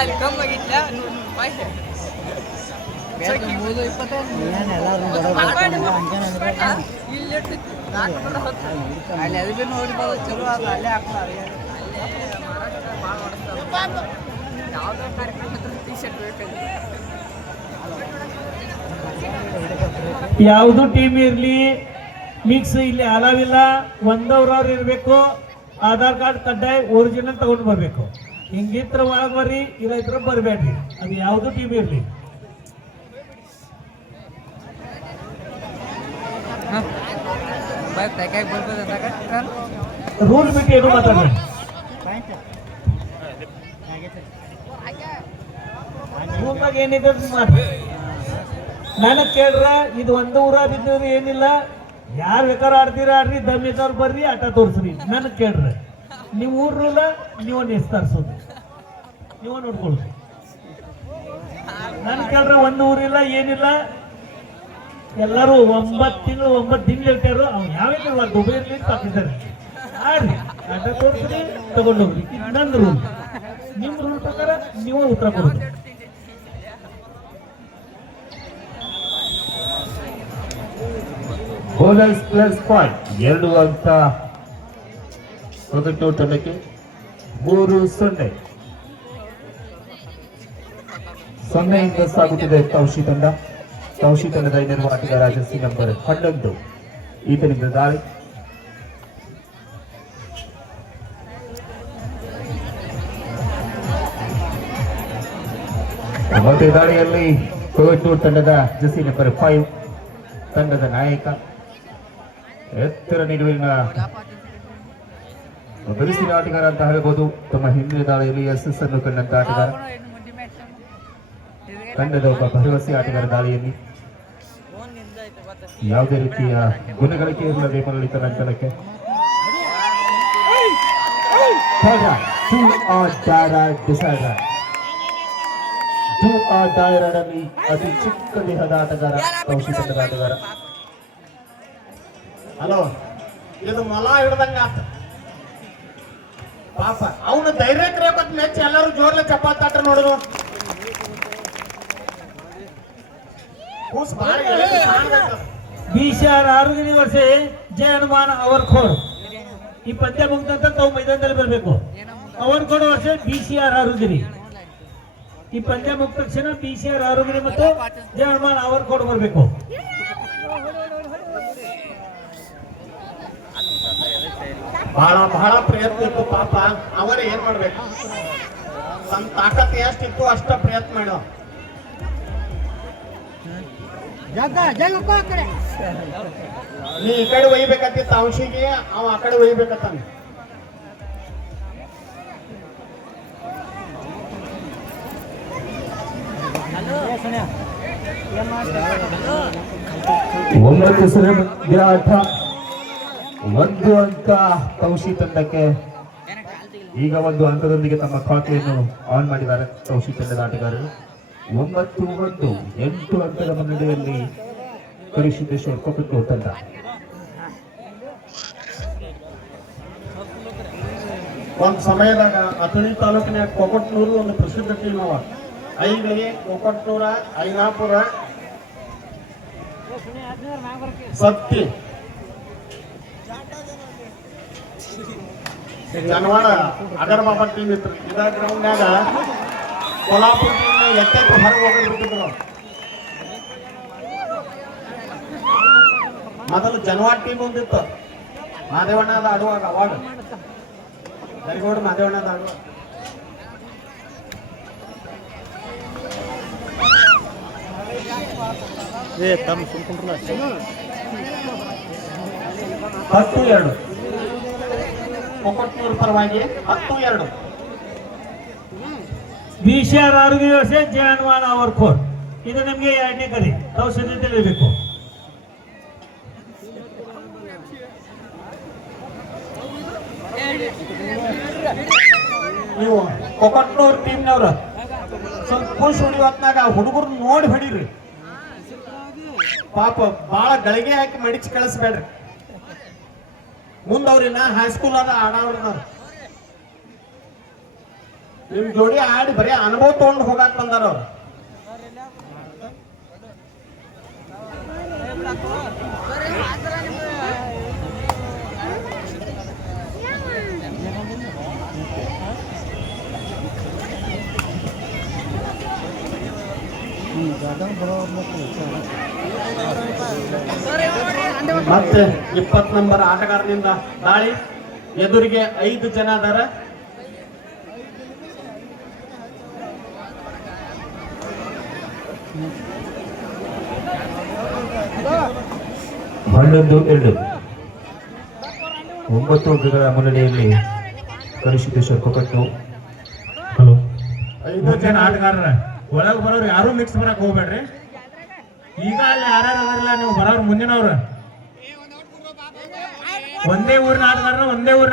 ಅಲ್ಲಿ ಕಮ್ಮಾಗಿಲ್ಲ 100 ಅಲ್ಲಿ ಅದು ಬಿ ನೋಡಿಬೋದು ಚಲೋ ಅದು ಅಲ್ಲೇ ಹಾಕ್ತಾರೆ ಯಾವುದೋ ಕಾರ್ಯಕ್ರಮ ಟಿ ಶರ್ಟ್ ಬೇಕಾದ್ರೆ ಯಾವುದು ಟೀಮ್ ಇರ್ಲಿ ಮಿಕ್ಸ್ ಇಲ್ಲಿ ಅಲಾವಿಲ್ಲ ಒಂದವ್ರವ್ರು ಇರಬೇಕು ಆಧಾರ್ ಕಾರ್ಡ್ ಕಡ್ಡಾಯ ಒರಿಜಿನಲ್ ತಗೊಂಡು ಬರಬೇಕು ಹಿಂಗಿತ್ರ ಒಳಗೆ ಬರ್ರಿ ಇಲ್ಲ ಇದ್ರ ಬರಬೇಡ್ರಿ ಅದು ಯಾವುದು ಟೀಮ್ ಇರ್ಲಿ ರೂಲ್ ಬಿಟ್ಟು ಏನು ಮಾತಾಡಬೇಡಿ ರೂಲ್ನಾಗ ಏನಿದೆ ಮಾಡ್ರಿ ನನಗೆ ಕೇಳ್ರ ಇದು ಒಂದು ಊರ ಬಿದ್ದಿದ್ರೆ ಏನಿಲ್ಲ ಯಾರು ಬೇಕಾದ್ರೆ ಆಡ್ತೀರ ಆಡ್ರಿ ದಮ್ ಇದ್ದವ್ರು ಬರ್ರಿ ಆಟ ತೋರಿಸ್ರಿ ನನಗೆ ಕೇಳ್ರಿ ನೀವು ಊರ್ರಲ್ಲ ನೀವು ನಿಸ್ತರಿಸೋದು ನೀವು ನೋಡ್ಕೊಳ್ಳಿ ನನ್ ಕೇಳ್ರ ಒಂದು ಊರಿಲ್ಲ ಏನಿಲ್ಲ ಎಲ್ಲರೂ 9 ತಿಂಗಳು 9 ತಿಂಗಳು ಇರ್ತಾರೋ ಅವ್ನು ಯಾವಾಗ ದುಬೈಲಿ ತಪ್ಪಿದ್ದಾರೆ ಆಡ್ರಿ ಆಟ ತೋರಿಸ್ರಿ ತಗೊಂಡೋಗ್ರಿ ಇದು ನನ್ನ ರೂಲ್ ನಿಮ್ಮ ರೂಲ್ ಪ್ರಕಾರ ನೀವು ಉತ್ತರ ಕೊಡ್ರಿ ಬೋನಸ್ +5 2 ಅಂಕ ಪ್ರೊಜೆಕ್ಟ್ ತಂಡಕ್ಕೆ 3-0 0 ಸಾಗುತ್ತಿದೆ ತೌಶಿ ತಂಡ ತೌಶಿ ತಂಡದ ಇನ್ನಿರುವ ಆಟಗಾರ ಜರ್ಸಿ ನಂಬರ್ 11 ಈತನಿಂದ ದಾಳಿ ಮತ್ತೆ ದಾಳಿಯಲ್ಲಿ ಕೋಯಟೂರ್ ತಂಡದ ಜರ್ಸಿ ನಂಬರ್ 5 ತಂಡದ ನಾಯಕ ಎತ್ತರ ನಿಲುವಿನ ಬಿರುಸಿನ ಆಟಗಾರ ಅಂತ ಹೇಳಬಹುದು ತಮ್ಮ ಹಿಂದಿನ ದಾಳಿಯಲ್ಲಿ ಯಶಸ್ಸನ್ನು ಅನ್ನು ಕಂಡಂತ ಆಟಗಾರ ತಂಡದ ಒಬ್ಬ ಭರವಸೆ ಆಟಗಾರ ದಾಳಿಯಲ್ಲಿ ಯಾವುದೇ ರೀತಿಯ ಗುಣಗಳಿಕೆ ಇರಲದೆ ಮರಳಿತ ನಂತರಕ್ಕೆ ಅತಿ ಚಿಕ್ಕ ದೇಹದ ಆಟಗಾರ ಕೌಶಿ ತಂಡದ ಆಟಗಾರ ಹಲೋ ಇದು ಮೊಲ ಹಿಡ್ದಂಗ ಆತ ಪಾಪ ಅವನು ಧೈರ್ಯಕ್ಕೆ ರೇಪತ್ ಮೆಚ್ಚ ಎಲ್ಲರೂ ಜೋರ್ಲೆ ಚಪಾತಾಟ ನೋಡುದು BCR ಆರೋಗ್ಯ ವರ್ಷ ಜಯ ಹನುಮಾನ್ ಅವರ್ ಖೋಡ್ ಈ ಪಂದ್ಯ ಮುಗಿದಂತ ತಾವು ಮೈದಾನದಲ್ಲಿ ಬರಬೇಕು ಅವರ್ ಖೋಡ್ ವರ್ಷ BCR ಆರೋಗ್ಯರಿ ಈ ಪಂದ್ಯ ಮುಗಿದ ತಕ್ಷಣ BCR ಆರೋಗ್ಯರಿ ಮತ್ತು ಜಯ ಹನುಮಾನ್ ಅವರ್ ಖೋಡ್ ಬರಬೇಕು ಬಹಳ ಪ್ರಯತ್ನ ಇತ್ತು ಪಾಪ ಅವರೇ ಏನ್ ಮಾಡ್ಬೇಕು ತನ್ನ ತಾಕತ್ ಎಷ್ಟಿತ್ತು ಅಷ್ಟ ಪ್ರಯತ್ನ ಮಾಡೋ ನೀ ಈ ಕಡೆ ಒಯ್ಬೇಕಂತಿತ್ತು ಔಷಧಿಗೆ ಅವ ಆ ಕಡೆ ಒಯ್ಬೇಕತ್ತಾನ ಒಂಬತ್ತು ಸೆರೆ ಆಟ 1 ಅಂಕ ಕೌಶಿ ತಂಡಕ್ಕೆ ಈಗ ಒಂದು ಅಂಕದೊಂದಿಗೆ ತಮ್ಮ ಖಾತೆಯನ್ನು ಆನ್ ಮಾಡಿದ್ದಾರೆ ಕೌಶಿ ತಂಡದ ಆಟಗಾರರು 9-1 8 ಅಂಕದ ಮುನ್ನಡೆಯಲ್ಲಿ ಕರಿಸಿದ್ದೇಶ್ವರ ಕೊಕ್ಕಟ್ಟೂರು ತಂಡ ಒಂದ್ ಸಮಯದಾಗ ಅಥಣಿ ತಾಲೂಕಿನ ಕೊಕ್ಕಟ್ನೂರು ಒಂದು ಪ್ರಸಿದ್ಧ ಟೀಮ್ ಅವ ಐಗಳಿ ಕೊಕ್ಕಟ್ನೂರ ಐನಾಪುರ ಸತ್ತಿ ಜನವಾಡ ಅಗರ ಬಾಬಾ ಟೀಮ್ ಇತ್ತು ಇದ ಗ್ರೌಂಡ್ನಾಗ ಕೊಲ್ಹಾಪುರ ಟೀಮ್ ಎತ್ತೈತು ಹೊರಗೆ ಹೋಗಿ ಬಿಟ್ಟಿದ್ರು ಮೊದಲು ಜನವಾಡ ಟೀಮ್ ಒಂದಿತ್ತು ಮಾದೇವಣ್ಣದ ಆಡುವಾಗ ಅವಾಗ ಗರಿಗೋಡ ಮಾದೇವಣ್ಣದ ಆಡುವಾಗ 10-2 ಕೊಕ್ಕಟ್ನೂರು ಪರವಾಗಿ 10-2 BCR ಆರೋಗ್ಯ ವರ್ಷ ಜಯ ಹನುಮಾನ್ ಅವರ್ ಖೋಡ್ ಇದು ನಿಮಗೆ ಎರಡನೇ ಕರೆ ಔಷಧಿ ತಿಳಿಬೇಕು ನೀವು ಕೊಕ್ಕಟ್ನೂರು ಟೀಮ್ನವ್ರು ಸ್ವಲ್ಪ ಖುಷಿ ಹೊಡಿವತ್ನಾಗ ಹುಡುಗರು ನೋಡಿ ಹೊಡೀರಿ ಪಾಪ ಬಾಳ ಗಳಿಗೆ ಹಾಕಿ ಮಡಿಚಿ ಕಳಿಸ್ಬೇಡ್ರಿ ಮುಂದವ್ರಿನ ಹೈಸ್ಕೂಲ್ ಅದ ಆಡವ್ರದಾರ ನಿಮ್ ಜೋಡಿ ಆಡಿ ಬರೀ ಅನುಭವ ತಗೊಂಡು ಹೋಗಾಕ್ ಬಂದಾರ ಅವ್ರು. ಮತ್ತೆ 20 ನಂಬರ್ ಆಟಗಾರನಿಂದ ದಾಳಿ. ಎದುರಿಗೆ 5 ಜನ ಅದಾರ. ಹನ್ನೊಂದು 2 9 ಅಂಕಗಳ ಮುನ್ನಡೆಯಲ್ಲಿ ಕನಿಷ್ಠೇಶ್ವರ್ ಕೊಕಟ್ಟು. ಹಲೋ, 5 ಜನ ಆಟಗಾರರ ಒಳಗೆ ಬರೋರು ಯಾರು ಮಿಕ್ಸ್ ಬರಕ್ ಹೋಗ್ಬೇಡ್ರಿ. ಈಗ ಅಲ್ಲಿ ಯಾರ್ಯಾರು ಅದರಿಲ್ಲ ನೀವು ಬರೋರು ಮುಂದಿನವ್ರು ಒಂದೇ ಊರಿನ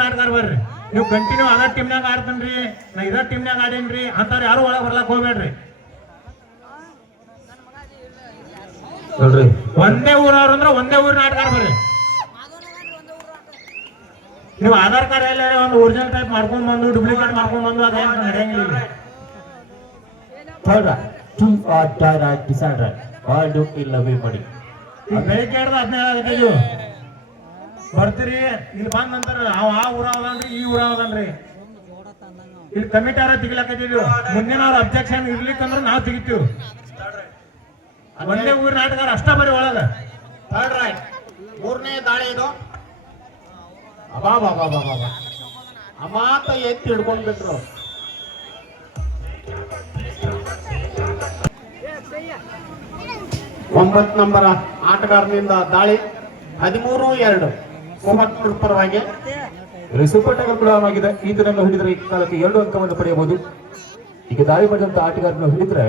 ಆಟಗಾರ ಬರ್ರಿ. ನೀವು ಕಂಟಿನ್ಯೂ ಅದ ಟೀಮ್ನಾಗ ಆಡ್ತನ್ರಿ, ನಾ ಇದ ಟೀಮ್ನಾಗ ಆಡೇನ್ರಿ ಅಂತಾರ ಯಾರು ಒಳಗೆ ಬರ್ಲಾಕ್ ಹೋಗ್ಬೇಡ್ರಿ. ನೋಡ್ರಿ, ಒಂದೇ ಊರವ್ರು ಅಂದ್ರೆ ಒಂದೇ ಊರಿನ ಆಟಗಾರ ಬರ್ರಿ. ನೀವು ಆಧಾರ್ ಕಾರ್ಡ್ ಎಲ್ಲ ಒಂದು ಒರಿಜಿನಲ್ ಟೈಪ್ ಮಾಡ್ಕೊಂಡ್ ಬಂದು ಡೂಪ್ಲಿಕೇಟ್ ಮಾಡ್ಕೊಂಡ್ ಬಂದು ಅದೇನು ನಡೆಯಂಗಿಲ್ಲ. ಥರ್ಡ್ 2 ಆರ್ ಟೈರ್ ಆಟ್ ಡಿಸೈಡರ್ ಆಲ್ ಡು ಇಲ್ಲವೇ ಮಾಡಿ. ಬೆಳಿಗ್ಗೆ ಹಿಡ್ದು 17 ಬರ್ತೀರಿ. ಇಲ್ಲಿ ಬಂದ ನಂತರ ಅವ ಆ ಊರ ಅದನ್ರಿ, ಈ ಊರ ಅದನ್ರಿ. ಇಲ್ಲಿ ಕಮಿಟಾರ ತೆಗಿಲಕತ್ತಿದ್ವಿ. ಮುಂದಿನವ್ರ ಅಬ್ಜೆಕ್ಷನ್ ಇರ್ಲಿಕ್ಕಂದ್ರೆ ನಾವು ತೆಗಿತೀವಿ. ಒಂದೇ ಊರಿನ ಆಟಗಾರ ಅಷ್ಟ ಬರೀ ಒಳಗ. ಥರ್ಡ್ ರೈಟ್, 3ನೇ ದಾಳಿ ಇದು. ಅಬಾಬಾಬಾಬಾಬಾ ಅಮಾತ ಎತ್ತಿ ಹಿಡ್ಕೊಂಡ್ ಬಿಟ್ರು. ಒಂಬತ್ತು ನಂಬರ್ ಆಟಗಾರನಿಂದ ದಾಳಿ. 13-2 ಕೊಮಟ್ನೂರ್ ಪರವಾಗಿ. ಸೂಪರ್ ಟೈಗರ್ ಕೂಡ ಆಗಿದೆ. ಈತನನ್ನು ಹಿಡಿದರೆ ಈ ಕಾಲಕ್ಕೆ 2 ಅಂಕವನ್ನು ಪಡೆಯಬಹುದು. ಈಗ ದಾಳಿ ಮಾಡಿದಂತ ಆಟಗಾರನ್ನು ಹಿಡಿದ್ರೆ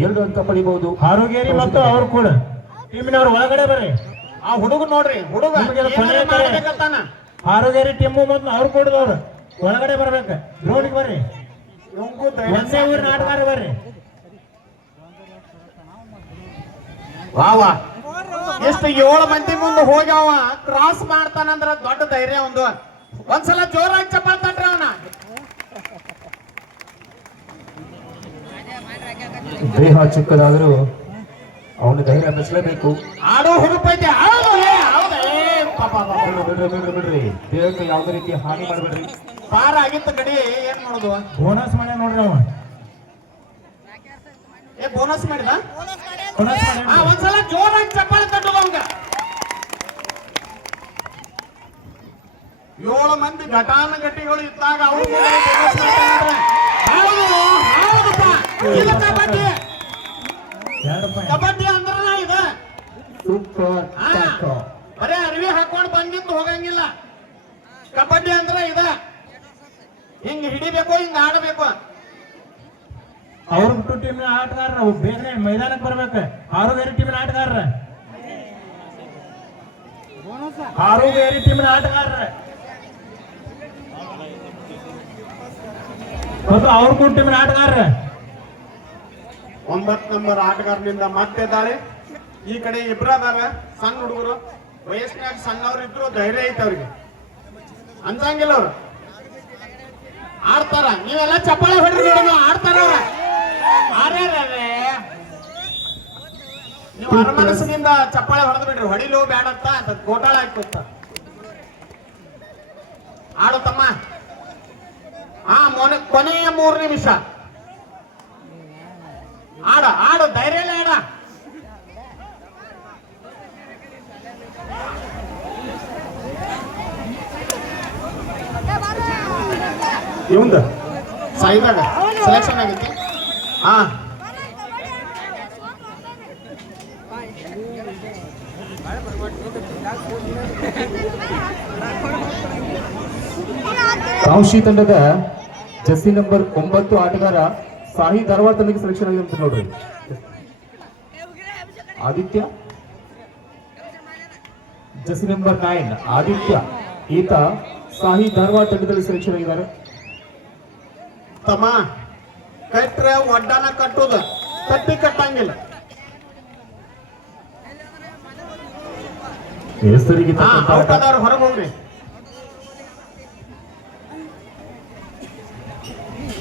2 ಅಂಕ ಪಡೆಯಬಹುದು. ಹಾರೋಗೇರಿ ಮತ್ತು ಅವ್ರು ಕೂಡ ಟೀಮಿನವ್ರು ಒಳಗಡೆ ಬರ್ರಿ. ಆ ಹುಡುಗ ನೋಡ್ರಿ, ಹುಡುಗ ಏನಾರ ಮಾಡ್ಬೇಕಂತಾನ. ಹಾರೋಗೇರಿ ಟೀಮು ಮತ್ತು ಅವ್ರು ಕೂಡದವ್ರು ಒಳಗಡೆ ಬರ್ಬೇಕು. ಗ್ರೌಂಡ್ಗೆ ಬರ್ರಿ. ಇವಂಗೂ ಒಂದೇ ಊರಿನ ಆಟಗಾರ ಬರ್ರಿ. ವಾವ ಎಷ್ಟು 7 ಮಂದಿ ಮುಂದೆ ಹೋಗಿ ಅವ ಕ್ರಾಸ್ ಮಾಡ್ತಾನಂದ್ರ ದೊಡ್ಡ ಧೈರ್ಯ ಒಂದು. ಒಂದ್ಸಲ ಜೋರಾಗಿ ಚಪ್ಪಾಳ್ತಾನ್ರಿ ಅವನ. ದೇಹ ಚಿಕ್ಕದಾದರೂ ಅವನ ಧೈರ್ಯ ಮೆಚ್ಚಲೇಬೇಕು. ಆಡೋ ಹುಡುಪೈತೆ. ಬಿಡ್ರಿ, ದೇಹಕ್ಕೆ ಯಾವುದೇ ರೀತಿಯ ಹಾನಿ ಮಾಡಬೇಡ್ರಿ. ಪಾರ ಆಗಿತ್ತು ಗಡಿ. ಏನ್ ಮಾಡೋದು? ಬೋನಸ್ ಮಾಡಿ ನೋಡ್ರಿ ಅವ. ಬೋನಸ್ ಮಾಡಿದ. ಬೋನಸ್ ಮಾಡಿ ಒಂದ್ಸಲ ಜೋರಾಗಿ ಚಪ್ಪಾಳೆ ತಟ್ಟದ ಅವಂಗ. 7 ಮಂದಿ ಘಟಾನುಘಟಿಗಳು ಇದ್ದಾಗ ಅವ್ರು ಕಬಡ್ಡಿ. ಕಬಡ್ಡಿ ಅಂದ್ರ ಇದ ಸೂಪರ್ ಟ್ಯಾಕಲ್. ಬರೇ ಅರಿವಿ ಹಾಕೊಂಡು ಬಂದಿದ್ದು ಹೋಗಂಗಿಲ್ಲ. ಕಬಡ್ಡಿ ಅಂದ್ರ ಇದ ಹಿಂಗ್ ಹಿಡಿಬೇಕು, ಹಿಂಗ್ ಆಡಬೇಕು. ಅವ್ರ ಬಿಟ್ಟು ಟೀಮಿನ ಆಟಗಾರರ ಬೇರೆ ಮೈದಾನಕ್ಕೆ ಬರ್ಬೇಕು. ಹಾರೋಗೇರಿ ಟೀಮಿನ ಆಟಗಾರರ ಮತ್ತು ಅವ್ರ ಕೂಡ ಟೀಮಿನ ಆಟಗಾರರ. 9 ನಂಬರ್ ಆಟಗಾರನಿಂದ ಮತ್ತೆ ದಾಳಿ. ಈ ಕಡೆ ಇಬ್ರು ಅದಾರ ಸಣ್ಣ ಹುಡುಗರು. ವಯಸ್ಸಿನಾಗ ಸಣ್ಣವ್ರು ಇದ್ರು, ಧೈರ್ಯ ಐತೆ ಅವ್ರಿಗೆ, ಅನ್ಸಂಗಿಲ್ಲ ಅವ್ರು. ಆಡ್ತಾರ. ನೀವೆಲ್ಲ ಚಪ್ಪಾಳೆ ಹೊಡ್ರಿ ನೋಡೋಣ. ಆಡ್ತಾರ ಅವ್ರ. ನೀವು ಅರಮನಸ್ಸಿನಿಂದ ಚಪ್ಪಾಳೆ ಹೊಡೆದು ಬಿಡ್ರಿ. ಹೊಡಿಲು ಬ್ಯಾಡತ್ತ ಅಂತ ಗೋಟಾಳ ಹಾಕುತ್ತ. ಆಡು ತಮ್ಮ. ಕೊನೆಯ 3 ನಿಮಿಷ. ಆಡು ಧೈರ್ಯಲೇ ಆಡ. ಇವಂದ ಸಾಯಿದಾಗ ಸೆಲೆಕ್ಷನ್ ಆಗೈತಿ. ಕಾಂಶಿ ತಂಡದ ಜರ್ಸಿ ನಂಬರ್ 9 ಆಟಗಾರ ಸಾಹಿ ಧಾರವಾಡ ತಂಡಕ್ಕೆ ಸೆಲೆಕ್ಷನ್ ಆಗಿರುತ್ತೆ ನೋಡ್ರಿ. ಆದಿತ್ಯ, ಜರ್ಸಿ ನಂಬರ್ 9 ಆದಿತ್ಯ, ಈತ ಸಾಹಿ ಧಾರವಾಡ ತಂಡದಲ್ಲಿ ಸೆಲೆಕ್ಷನ್ ಆಗಿದ್ದಾರೆ. ತಮ್ಮ ಕಟ್ರೆ ಒಡ್ಡಾನ ಕಟ್ಟುದ, ಕಟ್ಟಿ ಕಟ್ಟಂಗಿಲ್ಲ. ಹೆಸರಿಗೆ ಹೊರಗೆ ಹೋಗ್ರಿ.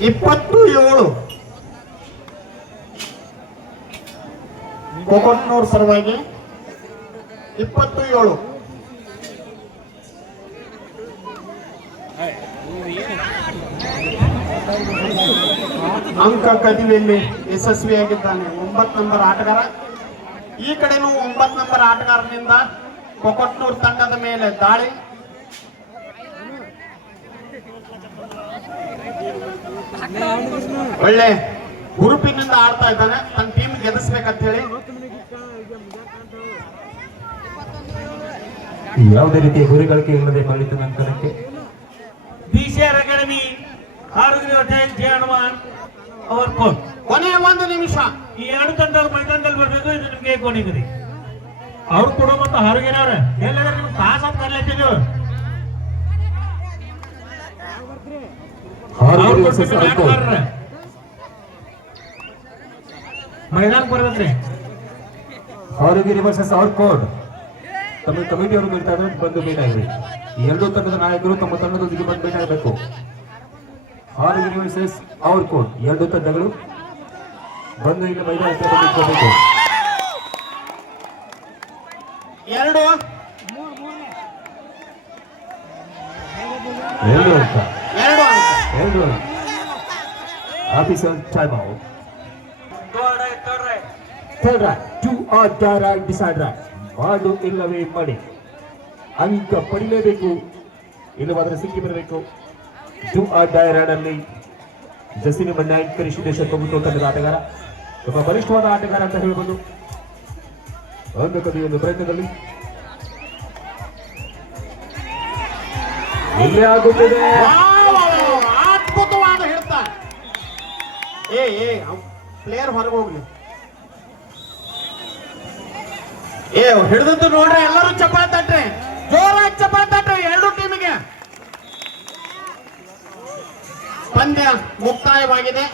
27 ಕೊಕೊಟ್ನೂರ್ ಸಲುವಾಗಿ 27 ಅಂಕ ಕದಿವೆಯಲ್ಲಿ ಯಶಸ್ವಿಯಾಗಿದ್ದಾನೆ 9 ನಂಬರ್ ಆಟಗಾರ. ಈ ಕಡೆನೂ 9 ನಂಬರ್ ಆಟಗಾರನಿಂದ ಕೊಕೊಟ್ನೂರ್ ತಂಡದ ಮೇಲೆ ದಾಳಿ. ಒಳ್ಳೆ ಹುರುಪಿನಿಂದ ಆಡ್ತಾ ಇದ್ದಾನೆ, ತನ್ನ ಟೀಮ್ ಗೆಲ್ಲಿಸ್ಬೇಕಂತ ಹೇಳಿ. ಯಾವುದೇ ರೀತಿಯ ಗುರಿಗಳಿಕೆ ಇಲ್ಲದೆ ಮರಳಿತು ನಂತರಕ್ಕೆ BCR ಅಕಾಡೆಮಿ ಹಾರುಗಿರಿ ಜಯ ಹನುಮಾನ್ ಅವರ ಕೋಟ್. ಕೊನೆಯ 1 ನಿಮಿಷ. ಈ ಎರಡು ತಂಡಗಳು ಮೈದಾನದಲ್ಲಿ ಬರಬೇಕು. ಇದು ನಿಮ್ಗೆ ಕೊನೆಗರಿ ಅವ್ರು ಕೊಡೋ ಮತ್ತು ಹಾರುಗಿರವ್ರೆ ಎಲ್ಲರೂ ನಿಮ್ಗೆ ಕಾಸು ಅಂತ ಕರ್ಲತ್ತಿದ್ರು. ಮೈದಾನ ಬರ್ಬೇಕ್ರಿ. ಹಾರುಗಿರಿ ವರ್ಸಸ್ ಔರ್ಕೋಡ್. ತಮ್ಮ ಕಮಿಟಿಯವರು ಬೀಳ್ತಾ ಇದ್ರೆ ಬಂದು ಭೇಟಿಯಾಗ್ರಿ. ಈ ಎರಡೂ ತಂಡದ ನಾಯಕರು ತಮ್ಮ ತಂಡದೊಂದಿಗೆ ಬಂದು ಭೇಟಿಯಾಗಬೇಕು. ಹಾರುಗಿರಿ ವರ್ಸಸ್ ಔರ್ಕೋಡ್ ಎರಡೂ ತಂಡಗಳು ಬಂದು ಇಲ್ಲಿ ಮೈದಾನಕ್ಕೆ ಬಂದಿಟ್ಕೋಬೇಕು. 2 officer time out. Third raid do or die raid decide raid. ಮಾಡು ಇಲ್ಲವೇ ಮಾಡಿ, ಅಂಕ ಪಡಿಲೇಬೇಕು, ಇಲ್ಲವಾದರೆ ಸಿಕ್ಕಿ ಬರಬೇಕು. ಟು ಆರ್ ಡೈ ರೈಡ್ ಅಲ್ಲಿ ಜಸಿನಿ ಮಣ್ಣಾಯ್ಕರಿ ಸಿದ್ದೇಶ್ವರ ಪ್ರಭುತ್ವ ತಂಡದ ಆಟಗಾರ, ತುಂಬಾ ಬಲಿಷ್ಠವಾದ ಆಟಗಾರ ಅಂತ ಹೇಳ್ಬೋದು. ಒಂದು ಕದಿಯೊಂದು ಪ್ರಯತ್ನದಲ್ಲಿ ಇಲ್ಲೇ ಆಗುತ್ತದೆ. ಅದ್ಭುತವಾದ ಹಿಡ್ತಾ. ಪ್ಲೇಯರ್ ಹೊರಗೆ ಹೋಗ್ಲಿ. ಹಿಡಿದದ್ದು ನೋಡ್ರಿ, ಎಲ್ಲರೂ ಚಪ್ಪಾಳೆ ತಟ್ರಿ, ಜೋರಾಗಿ ಚಪ್ಪಾಳೆ ತಟ್ರಿ ಎರಡು ಟೀಮಿಗೆ. ಪಂದ್ಯ ಮುಕ್ತಾಯವಾಗಿದೆ.